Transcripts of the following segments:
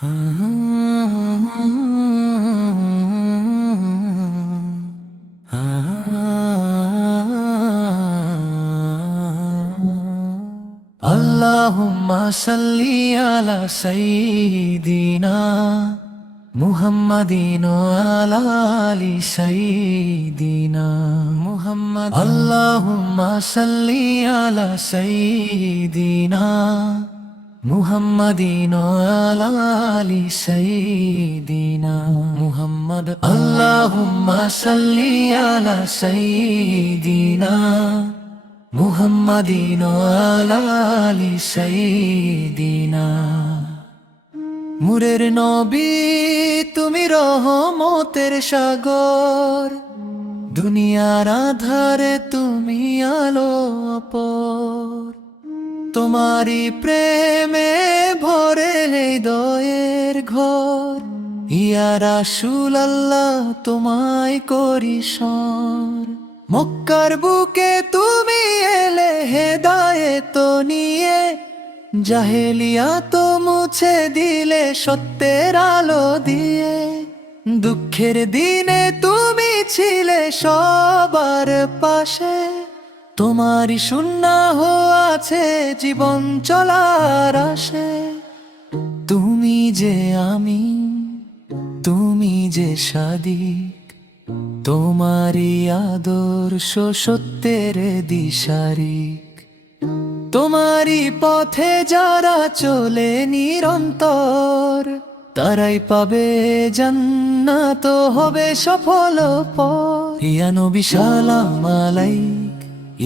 Allahumma salli ala sayyidina Muhammadin wa ala ali sayyidina Muhammad. Allahumma salli ala sayyidina Muhammadin wa ala ali sayyidina Muhammad. Allahumma salli ala sayyidina Muhammadin wa ala ali sayyidina. মুরের নবী তুমি রহমতের সাগর, দুনিয়ার আধারে তুমি আলো অপর। তোমারি প্রেমে ভরে হৃদয়ের ঘর, ইয়া রাসূলুল্লাহ তোমায় করি সর। মক্কার বুকে তুমি এলে হেদায়েত নিয়ে, জাহেলিয়াত মুছে দিলে সত্যের আলো দিয়ে। দুঃখের দিনে তুমি ছিলে সবার পাশে, তোমারই সুন্নাহ আছে জীবন চলার আশে। তুমি যে আমি, তুমি যে সাদিক, তোমারই আদর্শ সত্যের দিশারিক। তোমারই পথে যারা চলে নিরন্তর, তারাই পাবে জান্নাত, হবে সফল পর। ইয়া নবী সালাম আলাইক,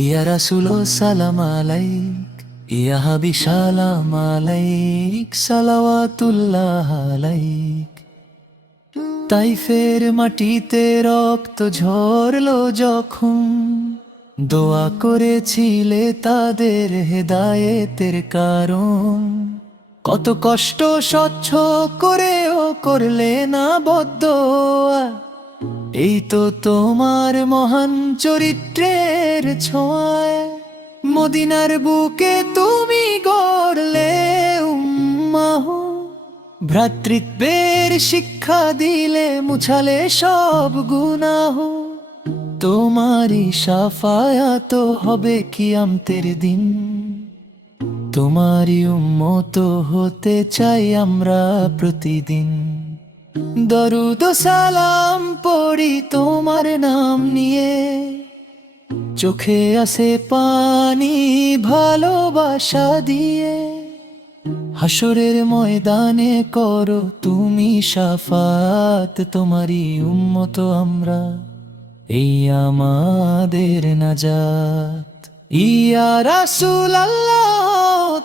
ইয়া রাসূল সালাম আলাইক, ইয়া হাবিব সালাম আলাইক, সালাওয়াতুল্লাহ আলাইক। তাইফের মাটিতে রক্ত ঝরলো যখন, দোয়া করেছিলে তাদের হেদায়েতের কারণ। কত কষ্ট সহ্য করেও করলে না বদদোয়া, এই তো তোমার মহান চরিত্রের ছোঁয়ায়। মদিনার বুকে তুমি গড়লে উম্মাহ, ভ্রাতৃত্বের শিক্ষা দিলে মুছালে সব গুনাহ। তোমারি শাফায়াত হবে কিয়ামতের দিন, তোমারি উম্মত হতে চাই আমরা প্রতিদিন। দরুদ ও সালাম পড়ি তোমার নাম নিয়ে, চোখে আসে পানি ভালোবাসা দিয়ে। হাসরের ময়দানে করো তুমি শাফাত, তোমারি উম্মত আমরা, এই আমাদের নাজাত। ইয়া রাসূলুল্লাহ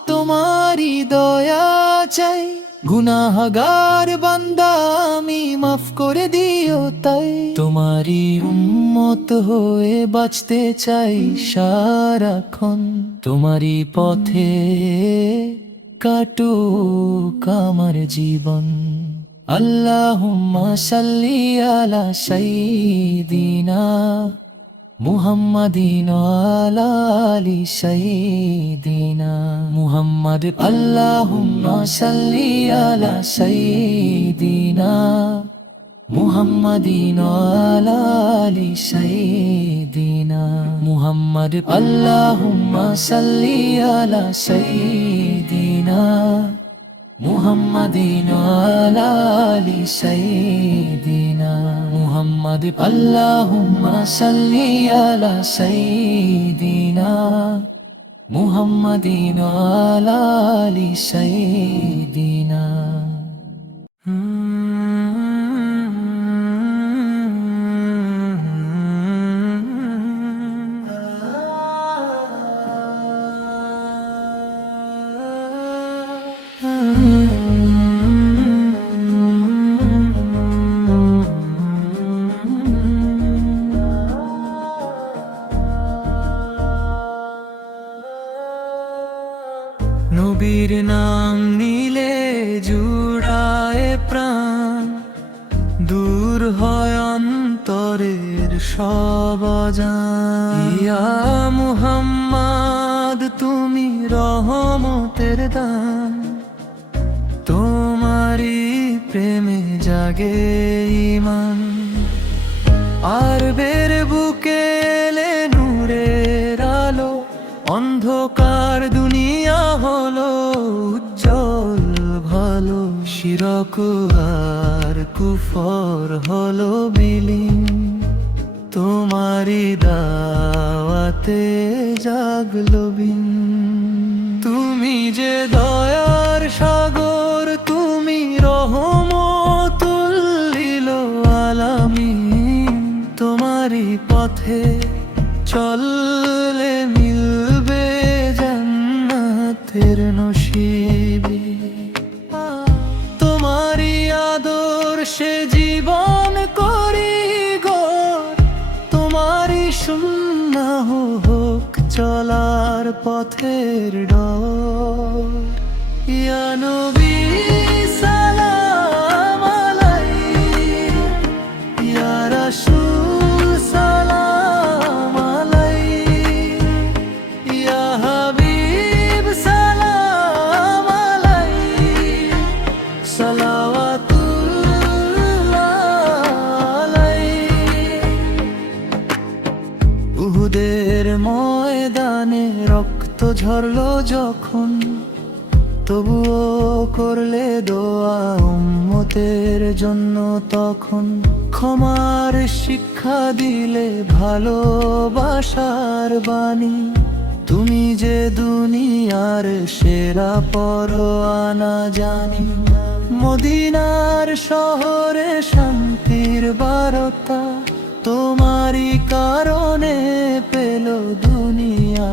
তোমারি দয়া চাই, গুনাহগার বান্দা আমি মাফ করে দিও তাই। তোমারি উম্মত হয়ে বাঁচতে চাই সারাক্ষণ, তোমারি পথে কাটুক আমার জীবন। আল্লাহুম্মা সাল্লি আলা সাইয়্যিদিনা মুহাম্মাদিন আলা আলি সাইয়্যিদিনা মুহাম্মাদ। আল্লাহুম্মা সাল্লি আলা সাইয়্যিদিনা মুহাম্মাদিন আলা আলি সাইয়্যিদিনা মুহাম্মাদ। আল্লাহুম্মা সাল্লি আলা সাইয়্যিদিনা মুহাম্মাদিন আলা আলি সাইয়্যিদিনা মুহাম্মাদ। আল্লাহুম্মা সাল্লি আলা সাইয়্যিদিনা মুহাম্মাদিন আলা আলি সাইয়্যিদিনা। নবীর নাম নিলে জুড়ায় প্রাণ, দূর হয় অন্তরের সব অজান। ইয়া মুহাম্মদ তুমি রহমতের দান, তোমারি জাগে ঈমান। আর বের বুকে এলে নূরের আলো, অন্ধকার দুনিয়া হলো উজ্জ্বল ভালো। শিরক আর কুফর হলো বিলীন, তোমারি দাওয়াতে জাগলো বিন। তুমি যে দয়ার সাগর, তুমি রহমতুল লিল আলামিন। তোমারি পথে চললে মিলবে জান্নাতের নসিবে। তোমারি আদর্শে জীবন করি গো, তোমারি সুন্নাহ হোক চলার পথের ডর। ইয়া নবী সালাম আলাইক, ইয়া রাসূল সালাম আলাইক, ইয়া হাবিব সালাম আলাইক, সালাওয়াতুল্লাহ আলাইক। উহুদের ময়দানে রক্ত ঝরলো যখন, তবুও করলে দোয়া উম্মতের জন্য তখন। ক্ষমার শিক্ষা দিলে ভালোবাসার বাণী, তুমি যে দুনিয়ার সেরা পরোয়ানা জানি। মদিনার শহরে শান্তির বার্তা, তোমারি কারণে পেল দুনিয়া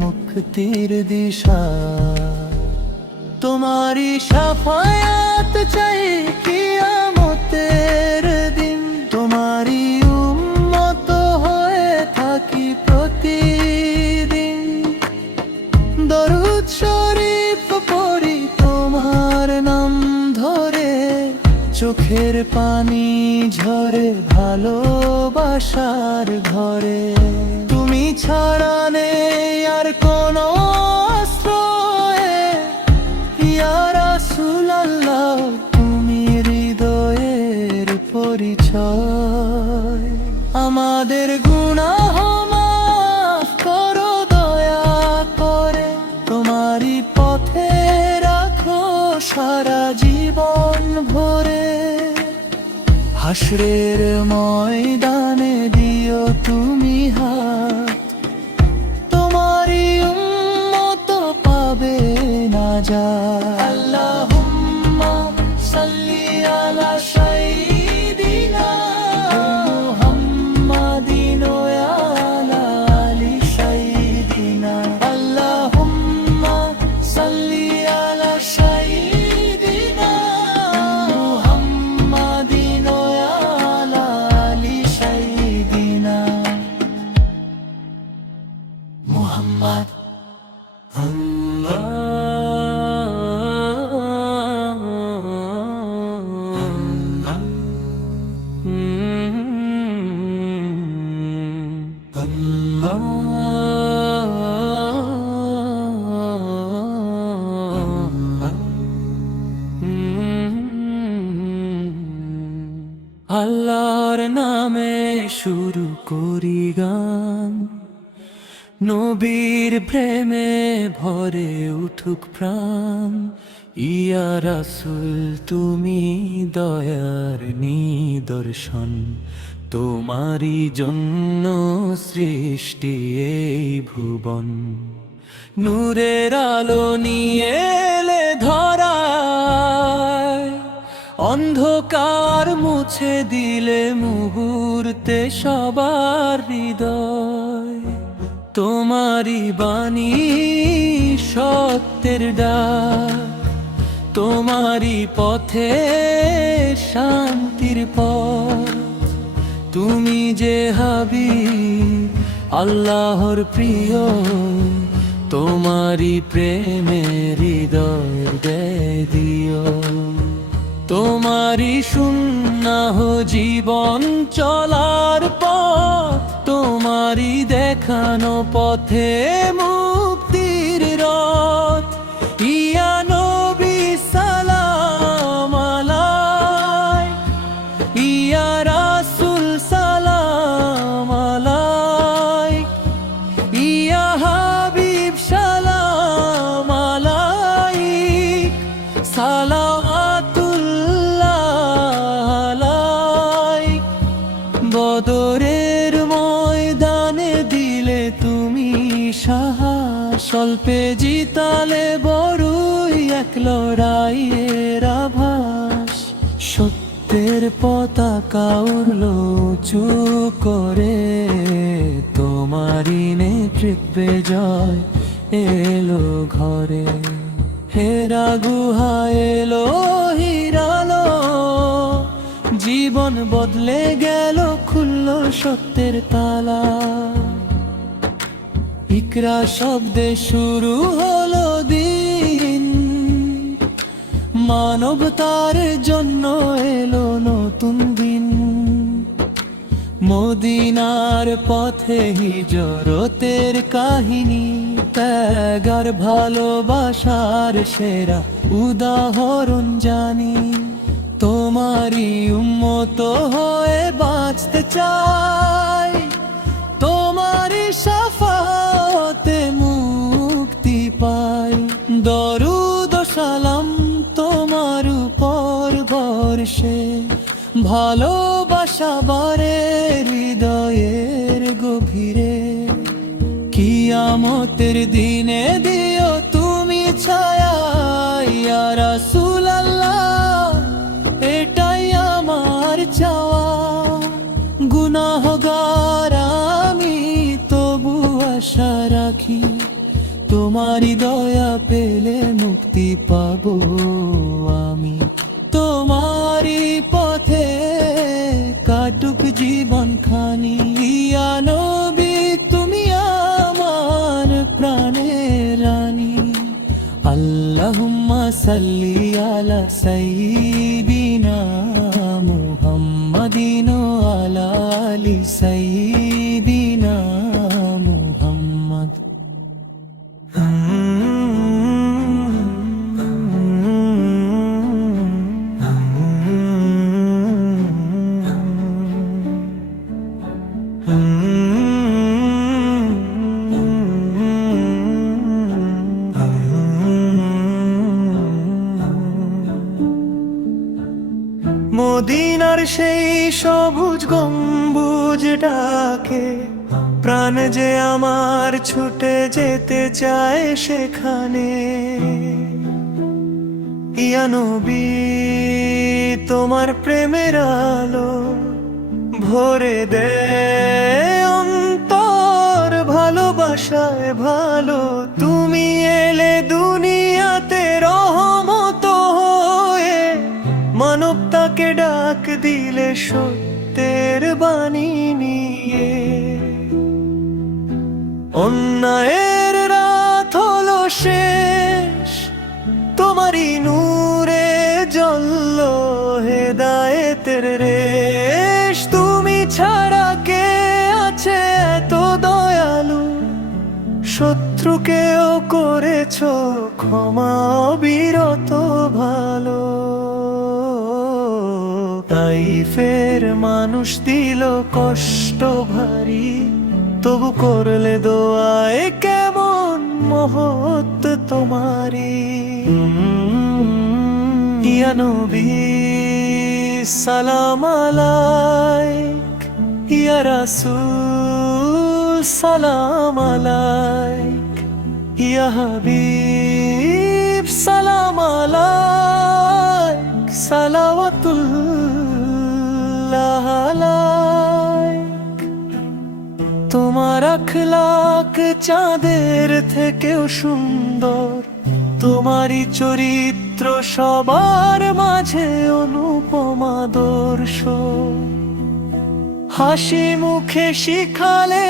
মুক্তির দিশা। তোমারি শাফায়াত চাই কিয়ামতের দিন, তোমারি উম্মত হয়ে থাকি প্রতিদিন। দরুদ শরীফ পড়ি তোমার নাম ধরে, চোখের পানি ঝরে ভালোবাসার ঘরে। তুমি ছাড়া নেই আর কোনো আশ্রয়, ইয়া রাসূলুল্লাহ তুমি হৃদয়ের পরিচয়। আমাদের গুনাহ মাফ করো দয়া করে, তোমারি পথে রাখো সারা জীবন ভরে। হাসরের ময়দানে দিও তুমি হাত, তোমারি উম্মত পাবে নাজাত। আল্লাহুম্মা সাল্লি আলা সাইয়্যিদিনা মুহাম্মাদিন ওয়া আলা আলি সাইয়্যিদিনা। আল্লাহুম্মা সাল্লি আলা সাইয়্যিদিনা মুহাম্মাদিন ওয়া আলা আলি সাইয়্যিদিনা। মুহাম্মদ আল্লাহর নামে শুরু করি গান, নবীর প্রেমে ভরে উঠুক প্রাণ। ইয়া রাসূল তুমি দয়ার নিদর্শন, তোমারি জন্য সৃষ্টি এই ভুবন। নূরের আলো নিয়ে এলে ধরায়, অন্ধকার মুছে দিলে মুহূর্তে সবার হৃদয়। তোমারি বাণী সত্যের ডাক, তোমারি পথে শান্তির পথ। তুমি যে হাবিব আল্লাহর প্রিয়, তোমারি প্রেমের হৃদয় দেয় দিও। তোমারি সুন্নাহ জীবন চলার পথ, তোমারি দেখানো পথে মুক্তির রথ। ইয়া নবী সালাম আলাইক, লড়াইয়ের আভাস, সত্যের পতাকা উড়লো উঁচু করে, তোমারই নেতৃত্বে জয় এলো ঘরে। হেরা গুহা এলো হিরালো, জীবন বদলে গেল, খুলল সত্যের তালা। ইকরা শব্দে শুরু হলো দিন, মানবতার জন্য এলো নতুন দিন। মদিনার পথে হিজরতের কাহিনী, ত্যাগ আর ভালোবাসার সেরা উদাহরণ জানি। তোমারই উম্মত হয়ে বাঁচতে চাই, তোমারই শাফাতে মুক্তি পাই। দরুদ ও সালাম তোমার উপর বর্ষে, ভালোবাসা বাড়ে হৃদয়ের গভীরে। কিয়ামতের দিনে দিও তুমি ছায়া ইয়া রাসূলুল্লাহ, এটাই আমার চাওয়া। গুনাহগার আমি তবু আশা রাখি, তোমারই দয়া পেলে মুক্তি পাবো আমি। তোমারই পথে কাটুক জীবন খানি, ইয়া নবী তুমি আমার প্রাণের রানী। আল্লাহুম্মা সাল্লি আলা সাইয়্যিদিনা মুহাম্মাদিন ওয়া আলা আলি সাইয়্যিদিনা মুহাম্মাদ। মদিনার সেই সবুজ গম্বুজ ডাকে, প্রাণ যে আমার ছুটে যেতে চায় সেখানে। ইয়া নবী তোমার প্রেমের আলো ভরে দে অন্তর, ভালোবাসায় ভালো তুমি এলে দুনিয়াতে রহমত হয়ে। মানবতাকে ডাক দিলে সত্যের বাণী নিয়ে। অন্যায়ের রাত হলো শেষ, তোমারই নূরে জ্বলল হেদায়েতের রেশ। তুমি ছাড়া কে আছে এত দয়ালু, শত্রুকেও করেছ ক্ষমা অবিরত ভালো। তাইফের মানুষ দিল কষ্ট ভারী, তবু করলে দোয়ায় কেমন মহৎ তোমারি। ইয়া নবী সালাম আলাইক, ইয়া রাসূল সালাম আলাইক, ইয়া হাবিব সালাম আলাইক, সালাওয়াতুল্লাহ আলাইক। তোমার আখলাক চাঁদের থেকেও সুন্দর, তোমারই চরিত্র সবার মাঝে অনুপম আদর্শ। হাসি মুখে শিখালে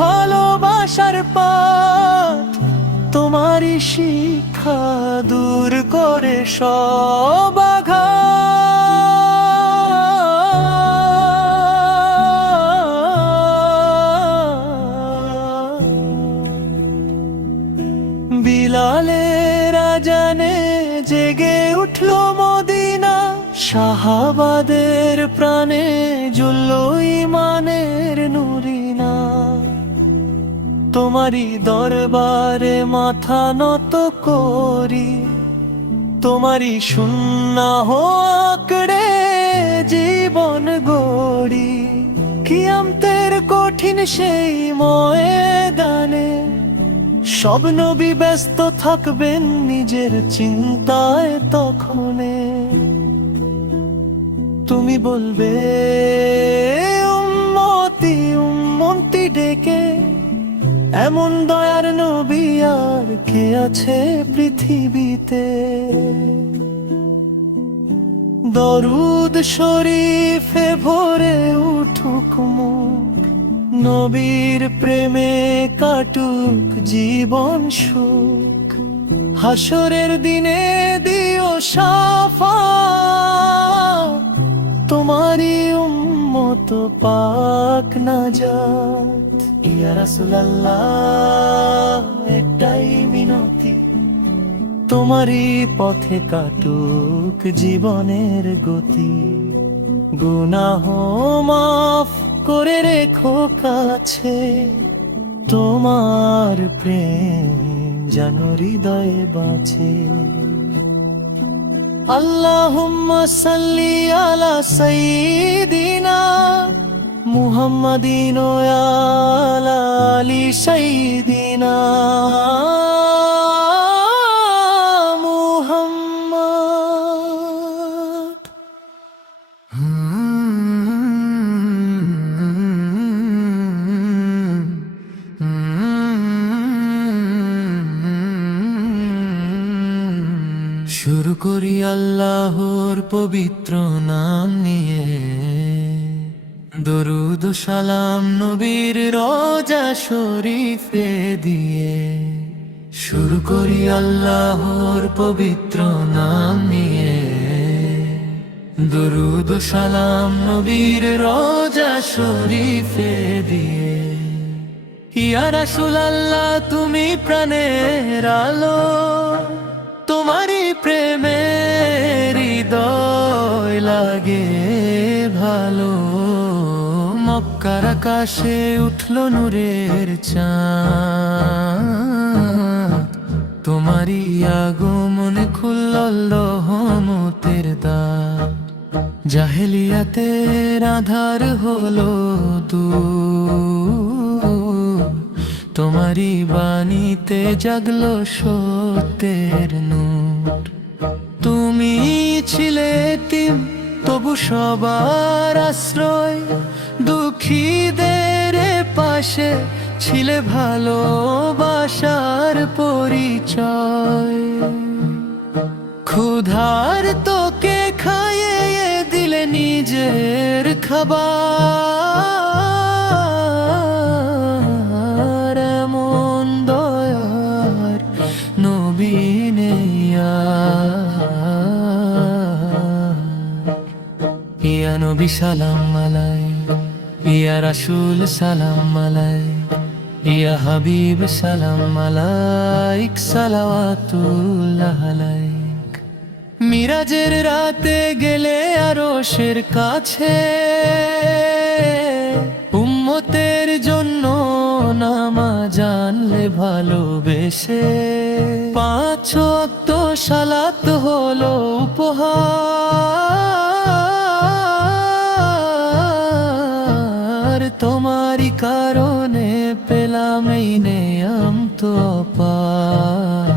ভালোবাসার পাঠ, তোমারই শিক্ষা দূর করে সব আঘাত। বিলালের আজানে জেগে উঠল মদিনা, সাহাবাদের প্রাণে জ্বলল ঈমানের নুরিনা। তোমারই দরবারে মাথা নত করি, তোমারই সুন্নাহ আঁকড়ে জীবন গড়ি। কিয়ামতের কঠিন সেই ময়দানে সব নবী ব্যস্ত থাকবেন নিজের চিন্তায়, তখনে তুমি বলবে উম্মতি উম্মতি ডেকে, এমন দয়ার নবী আর কে আছে পৃথিবীতে। দরুদ শরীফে ভরে উঠুক মুখ, নবীর প্রেমে কাটুক জীবন সুখ। হাসরের দিনে দিও শাফাত, তোমারই উম্মত পাক নাজাত। ইয়া রাসূলুল্লাহ একটাই মিনতি, তোমারই পথে কাটুক জীবনের গতি। গুনাহ মাফ করে রেখো কাছে, তোমার প্রেম যেন হৃদয়ে বাঁচে। আল্লাহুম্মা সাল্লি আলা সাইয়্যিদিনা মুহাম্মাদিন ওয়া আলা আলি সাইয়্যিদিনা মুহাম্মাদ। শুরু করি আল্লাহর পবিত্র নাম নিয়ে, দরুদ ও সালাম নবীর রোজা শরীফে দিয়ে। শুরু করি আল্লাহর পবিত্র নাম নিয়ে, দরুদ ও সালাম নবীর রোজা শরীফে দিয়ে। ইয়া রাসূলুল্লাহ তুমি প্রাণের আলো, তোমারই প্রেমে হৃদয় লাগে ভালো। মক্কার আকাশে উঠল নূরের চাঁদ, তোমারই আগমনে খুলল রহমতের দ্বার। জাহেলিয়াতের আধার হলো দূর, তোমারই বাণীতে জাগলো সত্যের নূর। তুমি ছিলে এতিম তবু সবার আশ্রয়, দুঃখীদের পাশে ছিলে ভালোবাসার পরিচয়। ক্ষুধার তোকে খাইয়ে দিলে নিজের খাবার, এমন দয়ার নবী নেই আর। ইয়া নবী সালাম আলাইক, ইয়া রাসূল সালাম আলাইক, ইয়া হাবিব সালাম আলাইক, সালাওয়াতুল্লাহ আলাইক। মিরাজের রাতে গেলে আরশের কাছে, উম্মতের জন্য নামাজ আনলে ভালোবেসে। 5 ওয়াক্ত সালাত হলো উপহার, তোমারই কারণে পেলাম এই নেয়াম তো অপার।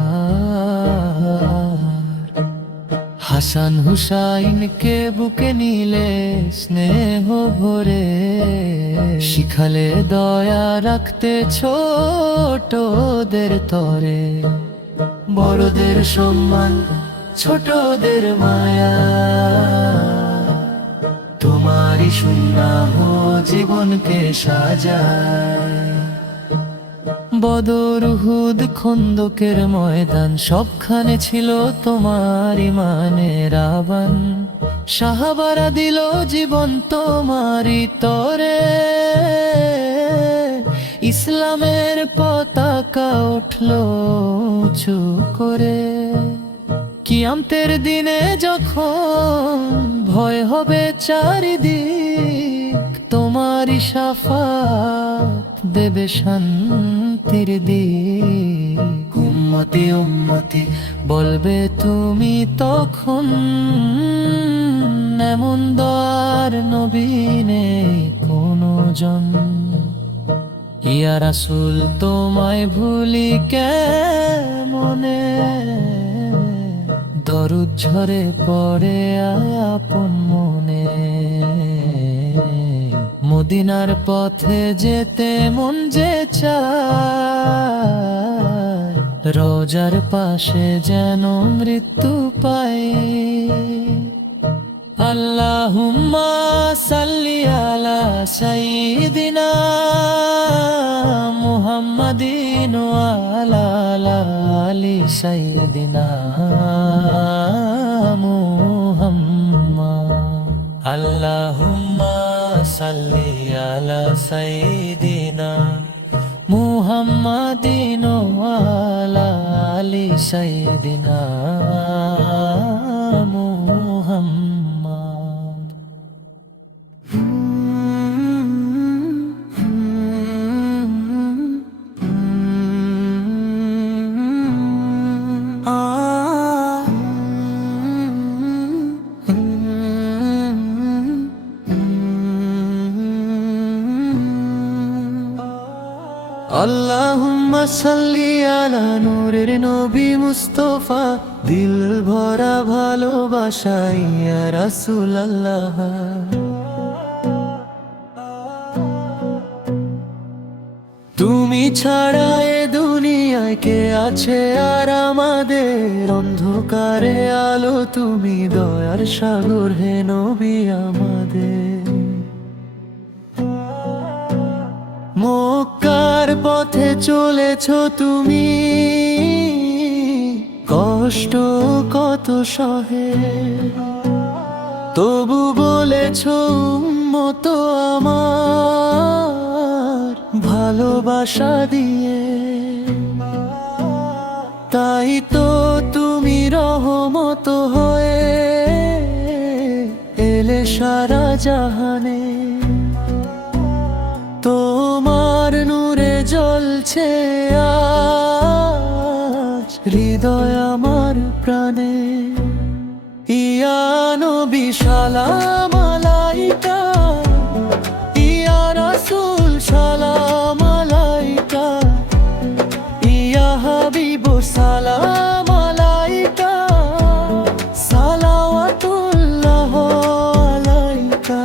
হাসান হুসাইনকে বুকে নিলে স্নেহ ভরে, শিখালে দয়া রাখতে ছোটদের তরে। বড়দের সম্মান ছোটদের মায়া, তোমারই সুন্নাহ জীবনকে সাজায়। বদর উহুদ খন্দকের ময়দান, সবখানে ছিল তোমার ইমানের আহ্বান। সাহাবারা দিল জীবন তোমারই তরে, ইসলামের পতাকা উঠলো উঁচু করে। কিয়ামতের দিনে যখন ভয় হবে চারিদিক, তোমারই শাফাত দেবে শান্তির দিক। উম্মতি উম্মতি বলবে তুমি তখন, এমন দয়ার নবী নেই কোনো জন। ইয়া রাসূল তোমায় ভুলি কেমনে, দরুদ ঝরে পড়ে আপন মনে। মদিনার পথে যেতে মন যে চায়, রোজার পাশে যেন মৃত্যু পায়। আল্লাহুম্মা সাল্লি আলা সাইয়্যিদিনা মুহাম্মাদিন ওয়া আলা আলি সাইয়্যিদিনা মুহাম্মাদ। আল্লাহুম্মা সাল্লি আলা সাইয়্যিদিনা মুহাম্মাদিন ওয়া আলা আলি সাইয়্যিদিনা মুহাম্মাদ। আল্লাহুম্মা সাল্লি আলা নূরের নবী মুস্তাফা, দিল ভরা ভালোবাসা ইয়া রাসূলুল্লাহ। তুমি ছাড়া এ দুনিয়ায় কে আছে আর আমাদের, অন্ধকারে আলো তুমি দয়ার সাগর হে নবী আমাদের। মক্কার পথে চলেছ তুমি, কষ্ট কত সহে, তবু বলেছ উম্মত আমার ভালোবাসা দিয়ে। তাই তো তুমি রহমত হয়ে এলে সারা জাহানে। তোমার নূরে জ্বলছে আজ হৃদয় আমার প্রাণে। ইয়া নবী সালাম আলাইকা, ইয়া রাসূল সালাম আলাইকা, ইয়া হাবিব সালাম আলাইকা, সালাওয়াতুল্লাহ আলাইকা।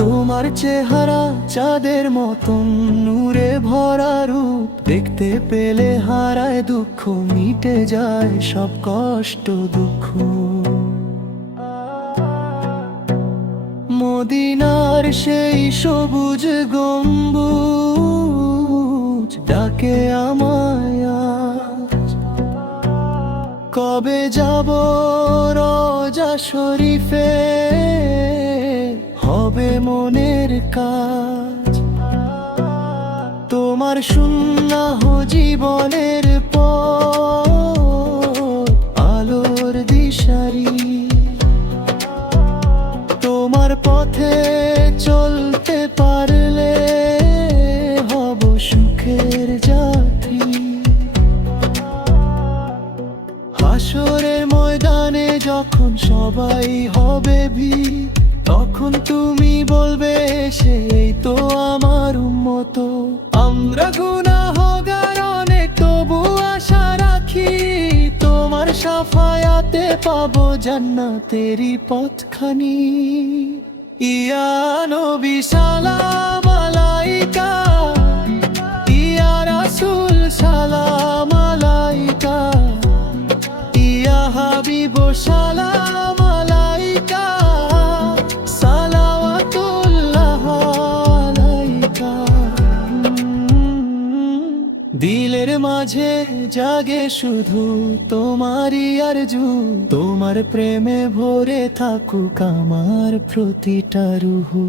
তোমার চেহারা চাঁদের মতন নূরে ভরা রূপ, দেখতে পেলে হারায় দুঃখ, মিটে যায় সব কষ্ট দুঃখ। মদিনার সেই সবুজ গম্বুজ ডাকে আমায় আজ। কবে যাব রোজা শরীফে, হবে মনের কাজ। তোমার সুন্নাহ জীবনের পথ, আলোর দিশারি। তোমার পথে চলতে পারলে হব সুখের যাত্রী। হাসরের ময়দানে যখন সবাই হবে ভিড়, তখন তুমি বলবে সে এই তো আমার উম্মত। আমরা গুনাহগার অনেক, তবু আশা রাখি তোমার শাফায়াতে পাবো জান্নাতেরই পথখানি। ইয়া নবী সালাম আলাইকা, ইয়া রাসূল সালাম আলাইকা, ইয়া হাবিব সালাম আলাইকা, সালাওয়াতুল্লাহ আলাইকা। দিলের মাঝে জাগে শুধু তোমারই আরজু, তোমার প্রেমে ভরে থাকুক আমার প্রতিটা রুহু।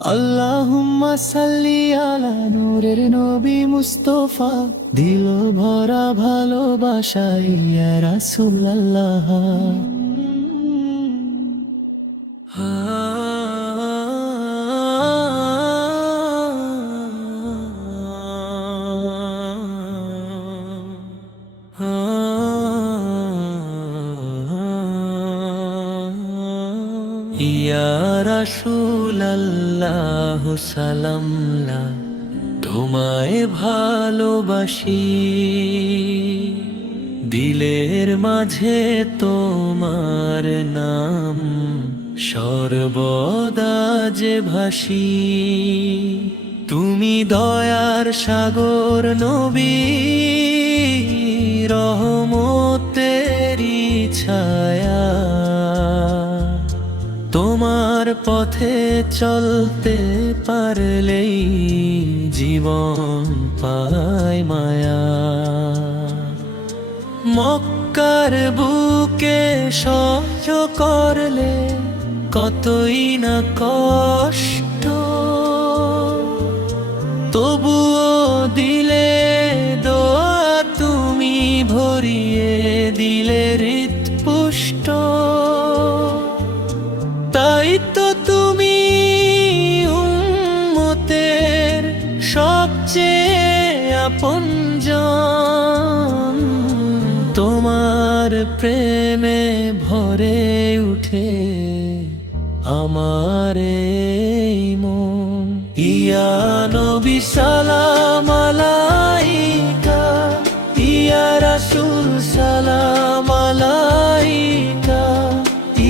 আল্লাহুম্মা সাল্লি আলা নূরের নবী মুস্তাফা, দিল ভরা ভালোবাসা ইয়া রাসূলুল্লাহ। ইয়া রাসূলাল্লাহ সালামলা তোমায় ভালোবাসি, দিলের মাঝে তোমার নাম সর্বদা যে ভাসি। তুমি দয়ার সাগর নবী, রহমতেরি ছায়া, তোমার পথে চলতে পারলেই জীবন পায় মায়া। মক্কার বুকে সহ্য করলে কতই না কষ্ট, তবুও দিলে দোয়া তুমি ভরিয়ে দিলে হৃৎপুষ্ট। তাই তো তুমি উম্মতের সবচেয়ে আপনজন, তোমার প্রেমে ভরে উঠে আমার এই মন। ইয়া নবী সালাম আলাইকা, ইয়া রাসূল সালাম আলাইকা,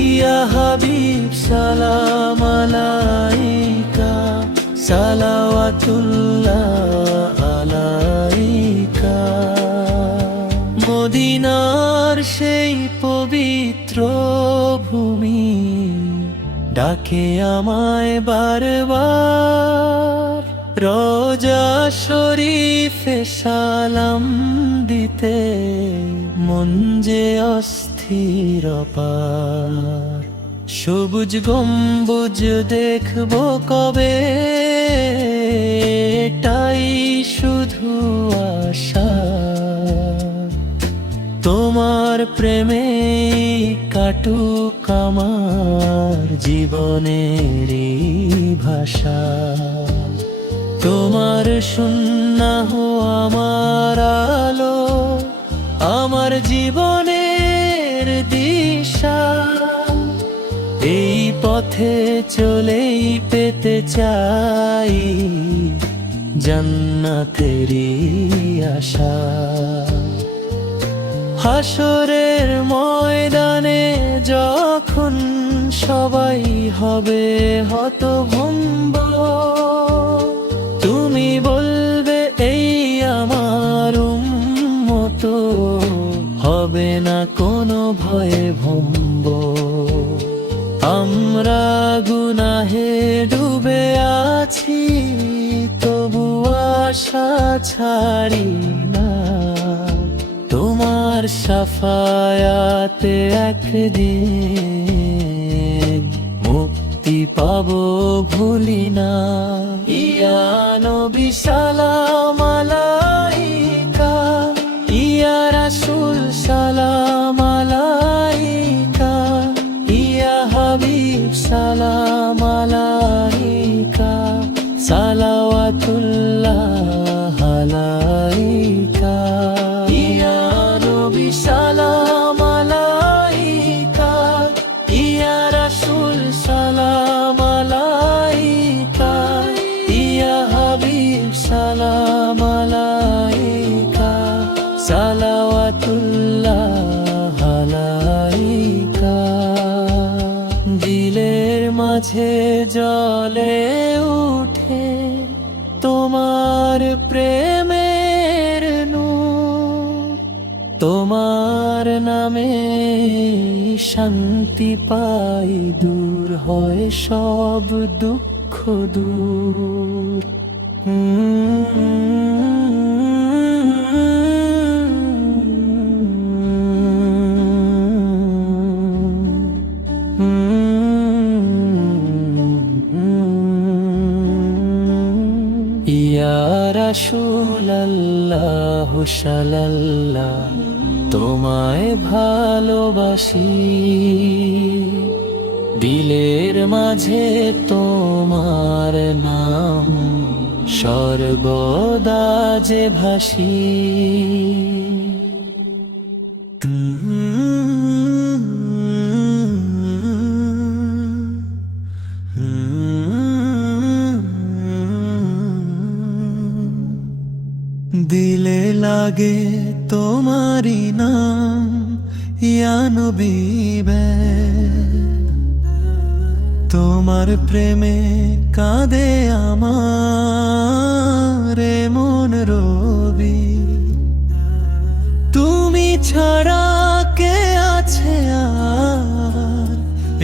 ইয়া হাবিব সালাম আলাইকা, সালাওয়াতুল্লাহ আলাইকা। মদিনার সেই পবিত্র ভূমি ডাকে আমায় বারবার, রোজা শরীফে সালাম দিতে মন যে অস্থির পার। সবুজ গম্বুজ দেখবো কবে, এটাই শুধু আশা। তোমার প্রেমে কাটুক আমার জীবনের ভাষা। তোমার সুন্নাহ আমার আলো, আমার জীবনের দিশা। এই পথে চলেই পেতে চাই জান্নাতেরি আশা। হাসরের ময়দানে যখন সবাই হবে হতভম্ব, তুমি বলবে এই আমার উম্মত, হবে না কোনো ভয়ে ভম্ব। আমরা গুনাহে ডুবে আছি, তবু আশা ছাড়ি না। তোমার শাফায়াতে একদিন মুক্তি পাবো ভুলি না। ইয়া নবী সালাম আলাইকা, ইয়া রাসূল সালাম আলাইকা, ইয়া হাবিব সালাম আলাইকা, সালাওয়াতুল্লাহ আলাইকা। ইয়া নবী সালাম আলাইকা, ইয়া রাসূল সালাম আলাইকা, ইয়া হাবিব সালাম আলাইকা, সালাওয়াতুল্লাহ আলাইকা। দিলের মাঝে জ্বলে উঠে তোমার প্রেমের নূর, তোমার নামে শান্তি পাই, দূর হয় সব দুঃখ দূর। ইয়া রাসূলাল্লাহ সাল্লাল্লাহ তোমায় ভালোবাসি, দিলের মাঝে তোমার নাম সর্বদা যে ভাসি। দিলে লাগে তোমারি নাম ইয়া নবী বে, তোমার প্রেমে কাঁদে আমার মন রবি। তুমি ছাড়া কে আছে আর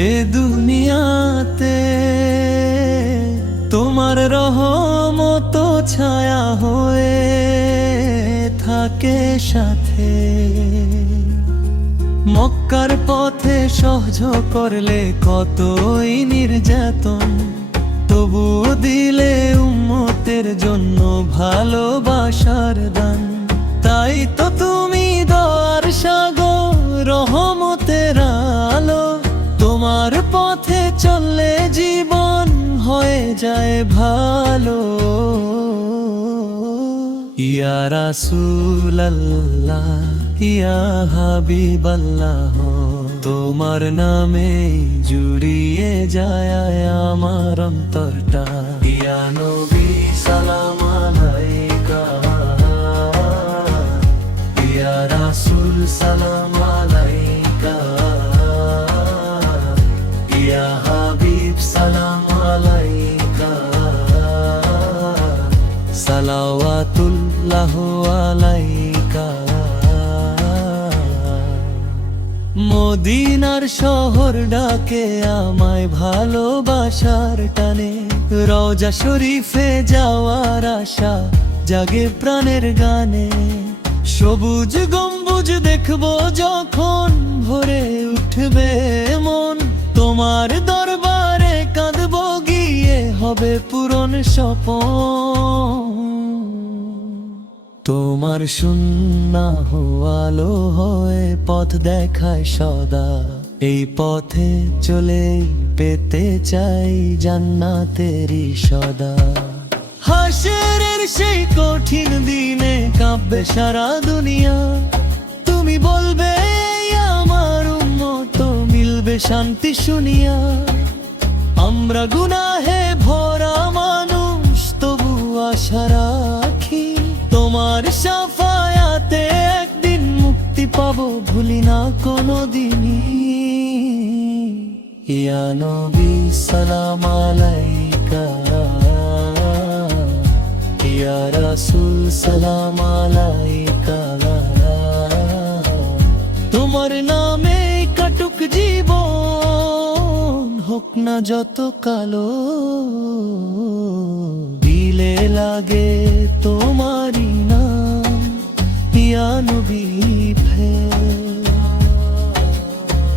এ দুনিয়াতে, তোমার রহমত ছায়া হয়ে থাকে সাথে। মক্কার পথে সহ্য করলে কতই নির্যাতন, তবু দিলে উম্মতের জন্য ভালোবাসার দান। তাই তো তুমি দয়ার সাগর রহমতের আলো, তোমার পথে চললে জীবন হয়ে যায় ভালো। ইয়া রাসূলুল্লাহ ইয়া হাবিবাল্লাহ, তোমার নামে জুড়িয়ে যায় আমার অন্তরটা। ইয়া নবী সালাম আলাইকা, ইয়া রাসূল সালাম আলাইকা, ইয়া হাবিব সালাম আলাইকা, সালাওয়াতুল্লাহ আলাইকা। মদিনার শহর ডাকে আমায় ভালোবাসার টানে, রওজা শরীফে যাওয়ার আশা জাগে প্রাণের গানে। সবুজ গম্বুজ দেখবো যখন ভরে উঠবে মন, তোমার দরবারে কাঁদবো গিয়ে হবে পূরণ স্বপন। তোমার সুন্নাহ আলো হয়ে পথ দেখায় সদা, এই পথে চলে পেতে চাই জান্নাতেরই সদা। হাসরের সেই কঠিন দিনে কাঁপবে সারা দুনিয়া, তুমি বলবে আমার উম্মত মিলবে শান্তি শুনিয়া। আমরা গুনাহে ভরা মানুষ তবু আশা রাখি, তোমার শাফায়াতে একদিন মুক্তি পাবো ভুলি না কোনো দিনই। ইয়া নবী সালাম আলাইকা, ইয়া রাসূল সালাম আলাইকা, তোমার নামে কাটুক জীবন হোক না যত কালো। দিলে লাগে তোমারি নাম ইয়া নবী বে,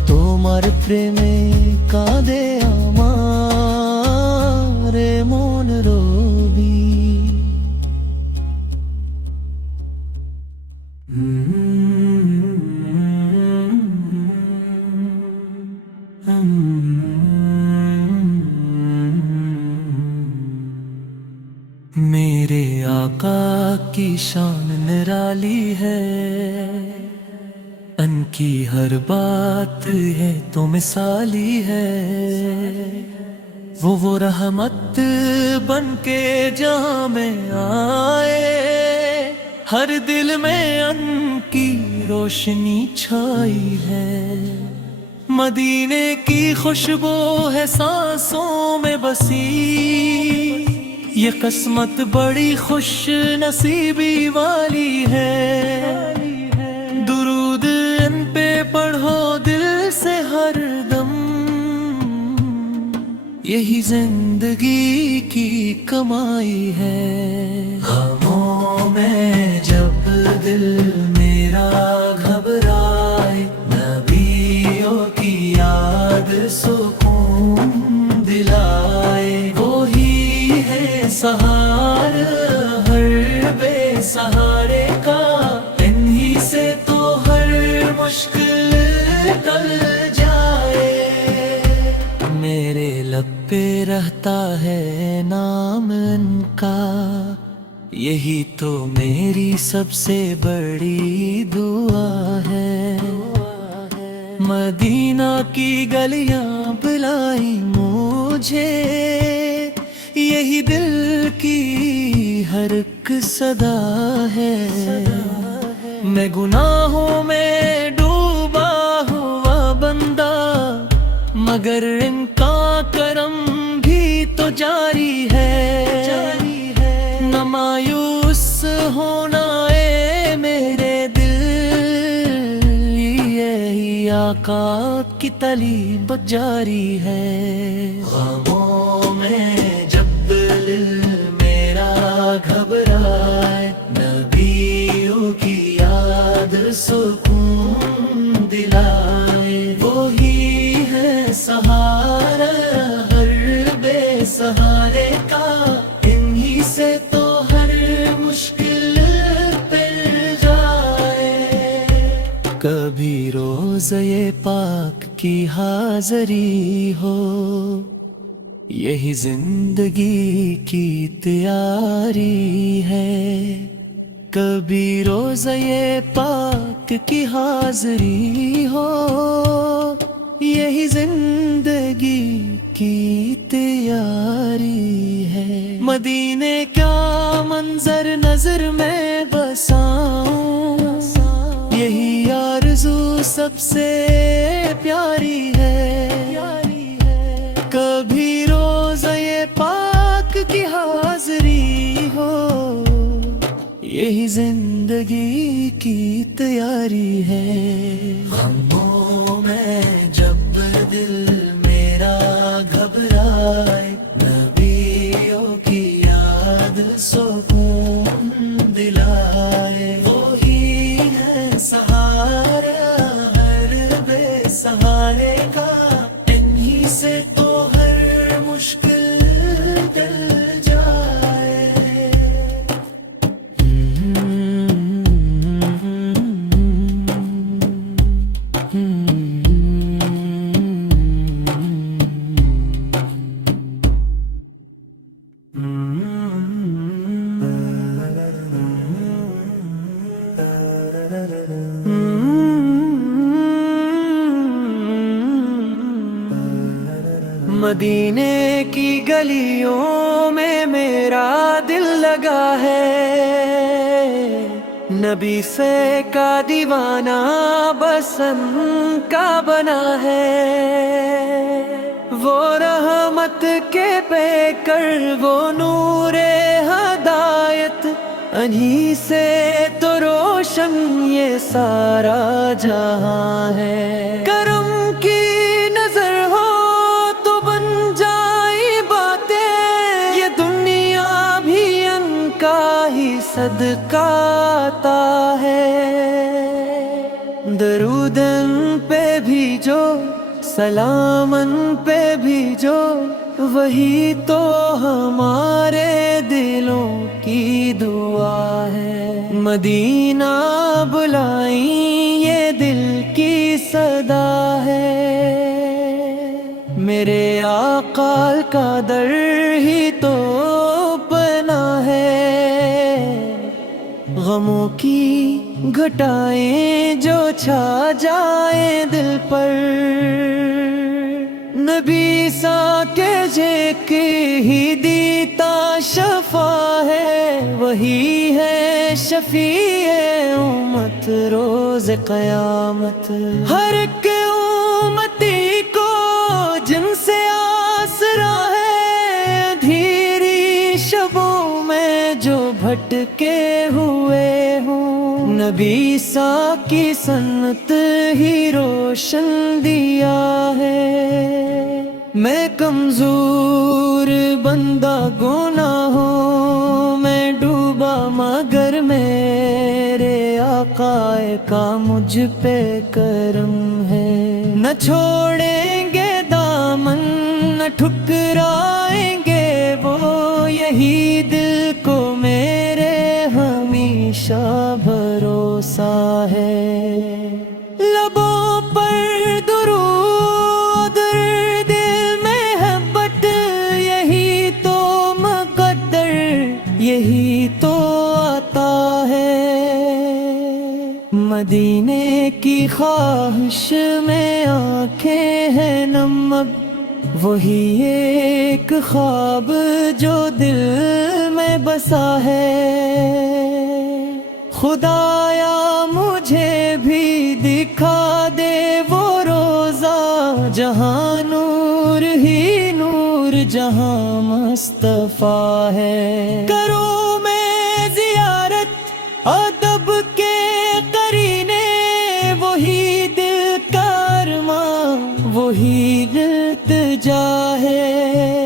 তোমার প্রেমে কাঁদে আমার মন রবি। मेरे आका की शान निराली है, उनकी हर बात है तो मिसाली है। वो रहमत बन के जहाँ में आए, हर दिल में उनकी रोशनी छाई है। मदीने की खुशबू है सांसों में बसी, ये किस्मत बड़ी खुश नसीबी वाली है। दुरूद इन पे पढ़ो दिल से हर दम, यही जिंदगी की कमाई है। गमों में जब दिल मेरा घबराए, नबियों की याद सुकून दिलाए। वो ही है सहारा हर बेसहारे का, इन्हीं से तो हर मुश्किल टल जाए। पे रहता है नाम इनका, यही तो मेरी सबसे बड़ी दुआ है। मदीना की गलियां बुलाई मुझे, यही दिल की हर एक सदा है। मैं गुनाहों में डूबा हुआ बंदा, मगर इनका करम भी तो जारी है। न मायूस होना ए मेरे दिल, यही आका की तलीब जारी है। ग़मों में जब दिल मेरा घबराए, नबियों की याद सुकून दिलाए। वो ही है सहारा हर बेसहारे का, इन्हीं से तो हर मुश्किल पिल जाए। कभी रोज़ ये पाक की हाज़री हो, यही जिंदगी की तैयारी है। कभी रोज़ ये पाक की हाज़री हो, यही जिंदगी की तैयारी है। मदीने का मंजर नजर में बसाऊं, यही आरज़ू सबसे प्यारी है। कभी रोज़ ये पाक की हाज़री हो, यही जिंदगी की तैयारी है। ग़मों में जब दिल मेरा घबराए, नबियों की याद सुकून दिलाए। वो ही है सहारा हर बेसहारे का, इन्हीं से तो हर मुश्किल टल जाए। मदीने की गलियों में मेरा दिल लगा है, नबी से का दीवाना बसन का बना है। वो रहमत के पेकर वो नूरे हदायत, इन्हीं से तो रोशन ये सारा जहां है। करम की नजर हो तो बन जाए बातें, ये दुनिया भी इनका ही सदका आता है। दरूदन पे भी जो सलामन पे भी जो, वही तो हमारे दिलों की दुआ है। मदीना बुलाई ये दिल की सदा है, मेरे आका का दर ही तो बना है। गमों की घटाएं जो छा जाए दिल पर, नबी सा के जेके ही दीता शफा है। वही है शफीए उम्मत रोज क़यामत। हर एक उम्मती को जिनसे आसरा है, धीरी शबों में जो भटके हुए हूँ, नबी सा की सन्नत ही रोशन दिया है। मैं कमजोर बंदा गुनाहों में डूबा, मगर मेरे आका का मुझ पे करम है। न छोड़ेंगे दामन न ठुकराएंगे वो, यही दिल को मेरे हमेशा भरोसा है। लबों पर दुरूद, दिल में मोहब्बत, जीने की ख्वाहिश में आंखें हैं नम अब वही एक ख्वाब जो दिल में बसा है खुदाया मुझे भी दिखा दे वो रोजा जहां नूर ही नूर जहां मुस्तफा है करूं मैं जियारत अदब के करीने वही दिल का अरमां वही इल्तिजा है